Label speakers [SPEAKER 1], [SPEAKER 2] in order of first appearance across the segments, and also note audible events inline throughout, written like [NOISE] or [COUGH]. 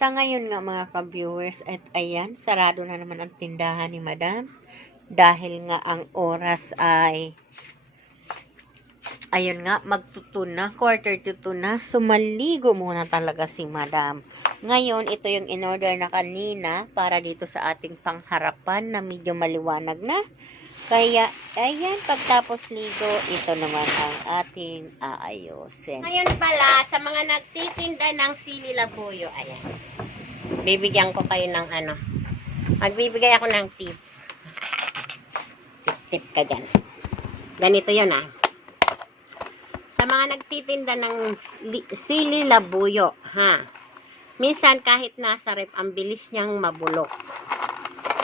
[SPEAKER 1] Sa ngayon nga mga ka-viewers, at ayan, sarado na naman ang tindahan ni Madam. Dahil nga ang oras ay, ayun nga, magtuto na, quarter to two na. Sumaligo muna talaga si Madam. Ngayon, ito yung in-order na kanina para dito sa ating pangharapan na medyo maliwanag na. Kaya, ayan, pagtapos ligo, ito naman ang ating aayusin. Ngayon pala, sa mga nagtitinda ng sili labuyo, ayan. Bibigyan ko kayo ng ano. Magbibigay ako ng tip. [LAUGHS] Tip-tip ka dyan. Ganito yun ah. Sa mga nagtitinda ng li- sili labuyo, ha. Minsan kahit nasa rep, ang bilis niyang mabulok.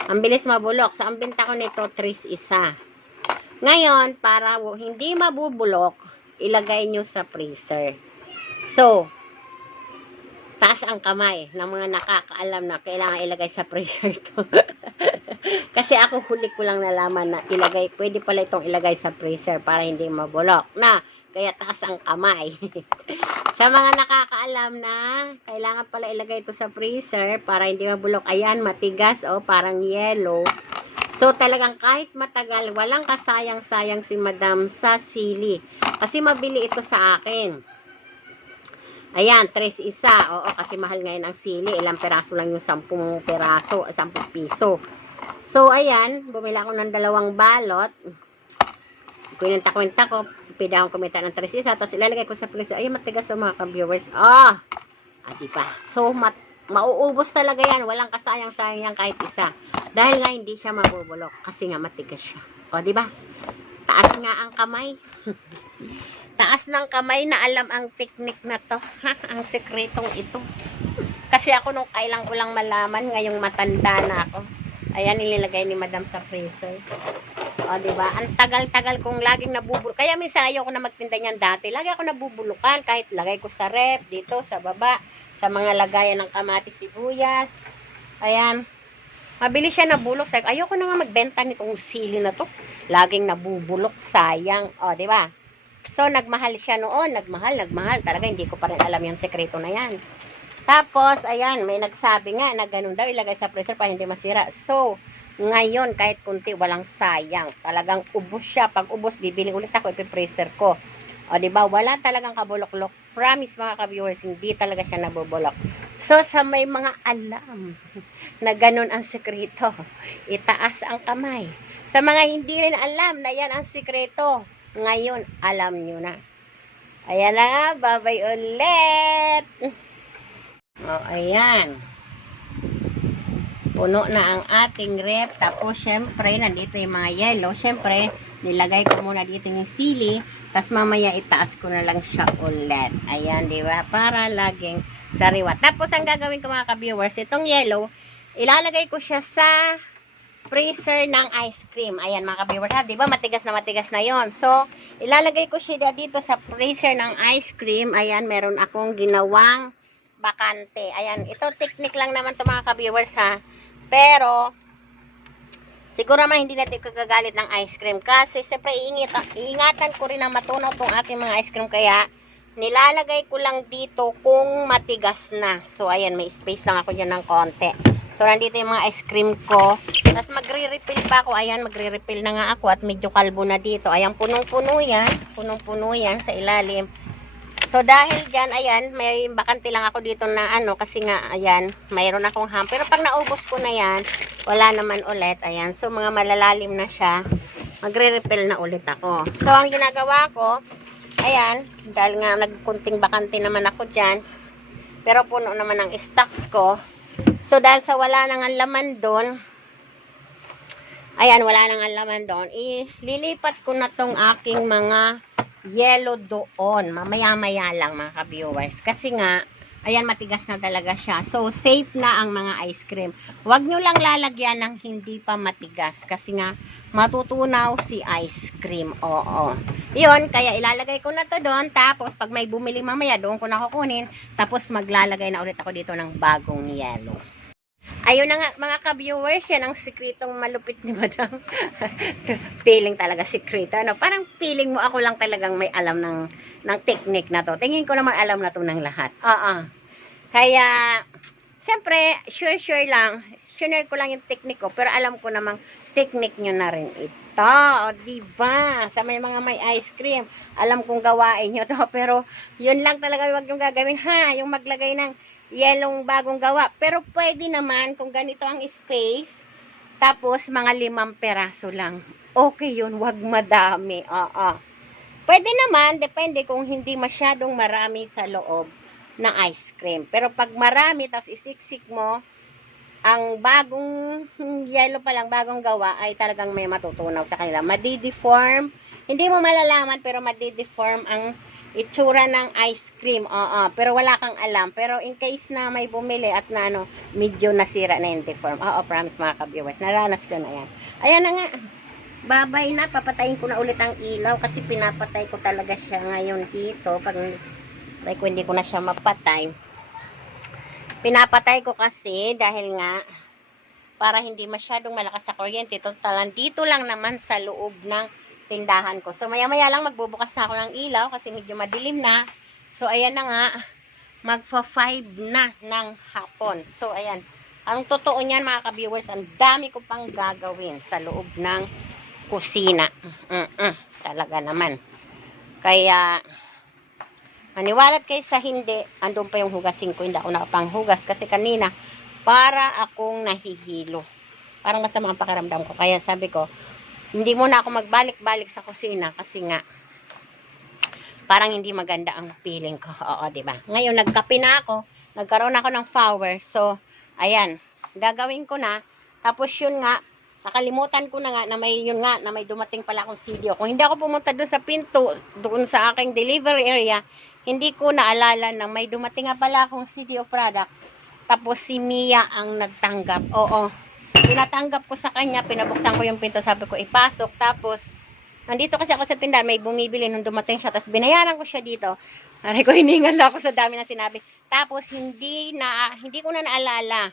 [SPEAKER 1] Ang bilis mabulok. So, ang benta ko nito, 3 isa. Ngayon, para hindi mabubulok, ilagay nyo sa freezer. So, taas ang kamay ng mga nakakaalam na kailangan ilagay sa freezer to. [LAUGHS] Kasi ako huli ko lang nalaman na ilagay, pwede pala itong ilagay sa freezer para hindi mabulok. Na, kaya taas ang kamay. [LAUGHS] sa mga nakakaalam na kailangan pala ilagay ito sa freezer para hindi mabulok. Ayan, matigas o parang yellow. So talagang kahit matagal, walang kasayang-sayang si Madam sa sili. Kasi mabili ito sa akin. Ayan, tres isa. Oo, kasi mahal ngayon ang sili. Ilang peraso lang yung 10 peraso, 10 piso. So, ayan, bumili ako ng dalawang balot. Kwenta-kwenta ko, pwede akong kumita ng tres isa. Tapos ilalagay ko sa freezer. Ay, matigas sa mga ka-viewers. Ah! Ah, di ba? So, mat mauubos talaga yan. Walang kasayang-sayang yan kahit isa. Dahil nga hindi siya mabubulok. Kasi nga matigas siya. O, di ba? Taas nga ang kamay. [LAUGHS] Taas ng kamay na alam ang technique na to. [LAUGHS] ang sekretong ito. Kasi ako nung kailang ko lang malaman, ngayong matanda na ako. Ayan, nililagay ni Madam sa freezer. O, di ba? Ang tagal-tagal kong laging nabubulok. Kaya minsan ayoko na magtinda niyan dati. Lagi ako nabubulukan kahit lagay ko sa rep, dito, sa baba, sa mga lagayan ng kamatis, sibuyas. Ayan. Mabilis siya nabulok. Sabi, ko, ayoko na nga magbenta nitong sili na to. Laging nabubulok, sayang. O, ba? So, nagmahal siya noon. Nagmahal, nagmahal. Talaga, hindi ko pa rin alam yung sekreto na yan. Tapos, ayan, may nagsabi nga na ganun daw ilagay sa freezer para hindi masira. So, ngayon, kahit kunti, walang sayang. Talagang ubos siya. Pag ubos, bibili ulit ako, ipipreser ko. O, di ba? Wala talagang kabulok-lok. Promise, mga ka-viewers, hindi talaga siya nabubulok. So, sa may mga alam [LAUGHS] na ganun ang sekreto, itaas ang kamay. Sa mga hindi rin alam na yan ang sekreto, ngayon, alam nyo na. Ayan na nga, babay ulit. O, ayan. Puno na ang ating rep. Tapos, syempre, nandito yung mga yellow. Syempre, nilagay ko muna dito yung sili. Tapos, mamaya itaas ko na lang siya ulit. Ayan, di ba? Para laging sariwa. Tapos, ang gagawin ko mga ka-viewers, itong yellow, ilalagay ko siya sa freezer ng ice cream. Ayan mga ka-viewers ha, 'di ba? Matigas na matigas na 'yon. So, ilalagay ko siya dito sa freezer ng ice cream. Ayan, meron akong ginawang bakante. Ayan, ito technique lang naman 'to mga ka-viewers ha. Pero siguro naman hindi natin kagagalit ng ice cream kasi siyempre iingatan, iingatan ko rin na matunaw tong aking mga ice cream kaya nilalagay ko lang dito kung matigas na. So, ayan, may space lang ako dyan ng konti. So, nandito yung mga ice cream ko. Tapos, magre-refill pa ako. Ayan, magre-refill na nga ako at medyo kalbo na dito. Ayan, punong-puno yan. Punong-puno yan sa ilalim. So, dahil dyan, ayan, may bakante lang ako dito na ano, kasi nga, ayan, mayroon akong ham. Pero pag naubos ko na yan, wala naman ulit. Ayan, so mga malalalim na siya. Magre-refill na ulit ako. So, ang ginagawa ko, ayan, dahil nga nagkunting bakante naman ako dyan, pero puno naman ang stocks ko. So, dahil sa wala nang ang laman doon, ayan, wala nang ang laman doon, ililipat ko na tong aking mga yellow doon. Mamaya-maya lang mga ka-viewers. Kasi nga, ayan, matigas na talaga siya. So, safe na ang mga ice cream. Huwag nyo lang lalagyan ng hindi pa matigas. Kasi nga, matutunaw si ice cream. Oo. Yun, kaya ilalagay ko na to doon. Tapos, pag may bumili mamaya, doon ko na kukunin. Tapos, maglalagay na ulit ako dito ng bagong yellow. Ayun na nga, mga ka-viewers, yan ang sikretong malupit ni Madam. [LAUGHS] feeling talaga sikreto. Ano? Parang feeling mo ako lang talagang may alam ng, ng technique na to. Tingin ko naman alam na to ng lahat. Oo. Kaya, Siyempre, sure-sure lang. Sure ko lang yung technique ko. Pero alam ko namang technique nyo na rin ito. O, diba? Sa may mga may ice cream. Alam kong gawain nyo to. [LAUGHS] Pero, yun lang talaga wag yung gagawin. Ha? Yung maglagay ng yelong bagong gawa. Pero pwede naman kung ganito ang space. Tapos, mga limang peraso lang. Okay yun. Wag madami. Oo. Pwede naman. Depende kung hindi masyadong marami sa loob ng ice cream. Pero pag marami, tapos isiksik mo, ang bagong yellow pa lang, bagong gawa, ay talagang may matutunaw sa kanila. Madideform. Hindi mo malalaman, pero madideform ang itsura ng ice cream. Oo, pero wala kang alam. Pero in case na may bumili at na ano, medyo nasira na yung deform. Oo, promise mga ka-viewers. Naranas ko na yan. Ayan na nga. Babay na, papatayin ko na ulit ang ilaw kasi pinapatay ko talaga siya ngayon dito. Pag like, hindi ko na siya mapatay. Pinapatay ko kasi dahil nga para hindi masyadong malakas sa kuryente. Total, dito lang naman sa loob ng tindahan ko. So, maya-maya lang magbubukas na ako ng ilaw kasi medyo madilim na. So, ayan na nga. Magfa-5 na ng hapon. So, ayan. Ang totoo niyan mga ka-viewers, ang dami ko pang gagawin sa loob ng kusina. Mm-mm, talaga naman. Kaya, maniwalat kayo sa hindi, andun pa yung hugasin ko, hindi ako nakapanghugas kasi kanina, para akong nahihilo. Parang masama ang pakiramdam ko. Kaya sabi ko, hindi muna ako magbalik-balik sa kusina kasi nga, parang hindi maganda ang feeling ko. [LAUGHS] Oo, di ba? Ngayon, nagkape na ako, nagkaroon ako ng flower. So, ayan, gagawin ko na. Tapos yun nga, nakalimutan ko na nga na may yun nga na may dumating pala akong CD. Kung hindi ako pumunta doon sa pinto, doon sa aking delivery area, hindi ko naalala na may dumating nga pala akong CD of product. Tapos si Mia ang nagtanggap. Oo. Pinatanggap ko sa kanya, pinabuksan ko yung pinto, sabi ko ipasok. Tapos nandito kasi ako sa tindahan, may bumibili nung dumating siya. Tapos binayaran ko siya dito. Ari ko [LAUGHS] hiningal ako sa dami na sinabi. Tapos hindi na hindi ko na naalala.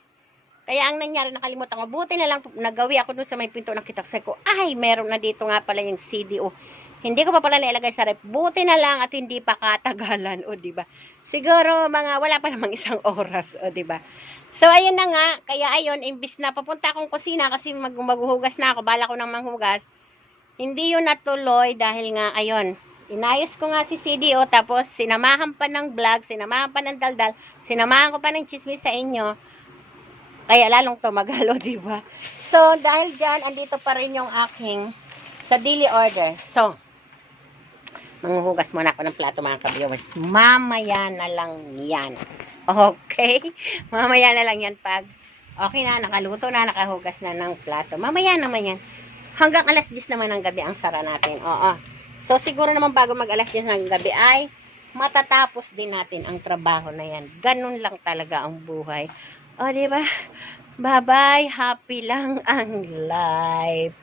[SPEAKER 1] Kaya ang nangyari, nakalimutan ko. Buti na lang nagawi ako dun sa may pinto nakita ko. Ko, ay, meron na dito nga pala yung CDO. Hindi ko pa pala nailagay sa rep. Buti na lang at hindi pa katagalan, o di ba? Siguro mga wala pa namang isang [LAUGHS] oras, o di ba? So ayun na nga, kaya ayun, imbis na papunta akong kusina kasi mag maghuhugas na ako, bala ko nang manghugas. Hindi yun natuloy dahil nga ayun, inayos ko nga si CDO tapos sinamahan pa ng vlog, sinamahan pa ng daldal, sinamahan ko pa ng chismis sa inyo. Kaya lalong tumagalo, [LAUGHS] di ba? So, dahil dyan, andito pa rin yung aking sa daily order. So, manghuhugas muna ako ng plato mga ka-viewers. Mamaya na lang yan. Okay? [LAUGHS] Mamaya na lang yan pag okay na, nakaluto na, nakahugas na ng plato. Mamaya naman yan. Hanggang alas 10 naman ng gabi ang sara natin. Oo. So, siguro naman bago mag alas 10 ng gabi ay matatapos din natin ang trabaho na yan. Ganun lang talaga ang buhay. O, di ba? Bye-bye. Happy lang ang life.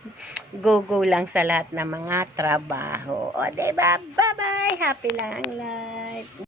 [SPEAKER 1] Go-go lang sa lahat ng mga trabaho. O, di ba? Bye-bye. Happy lang ang life.